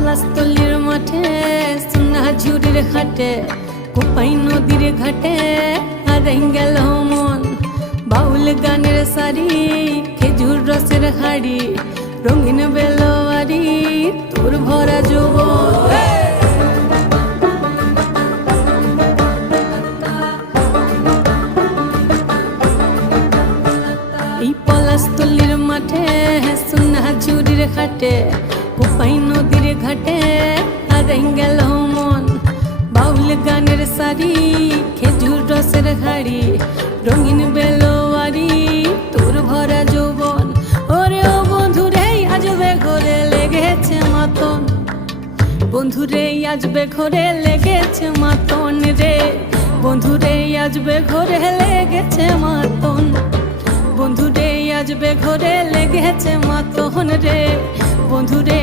পলাশতলির মাঠে সোনা ঝুড়ির ঘাটে কোপাই নদীর ঘাটে হারাই গেল মন বাউল গানের সারি খেজুর রসের হাড়ি রঙিন বেলোয়ারি তোর ভরা যৌবন এই পলাশতলির মাঠে সোনা ঝুড়ির ঘাটে কোপাই নদীর ঘাটে হারাই গেল মন বাউল গানের সারি খেজুর রসের হাড়ি রঙিন বেলোয়ারি তোর ভরা যৌবন ওরে ও বন্ধুরে আজবে ঘরে লেগেছে মাতন বন্ধুরে আজবে ঘরে লেগেছে মাতন রে বন্ধুরে আজবে ঘরে লেগেছে মাতন বন্ধুরে আজবে ঘরে লেগেছে মাতন রে বন্ধুরে।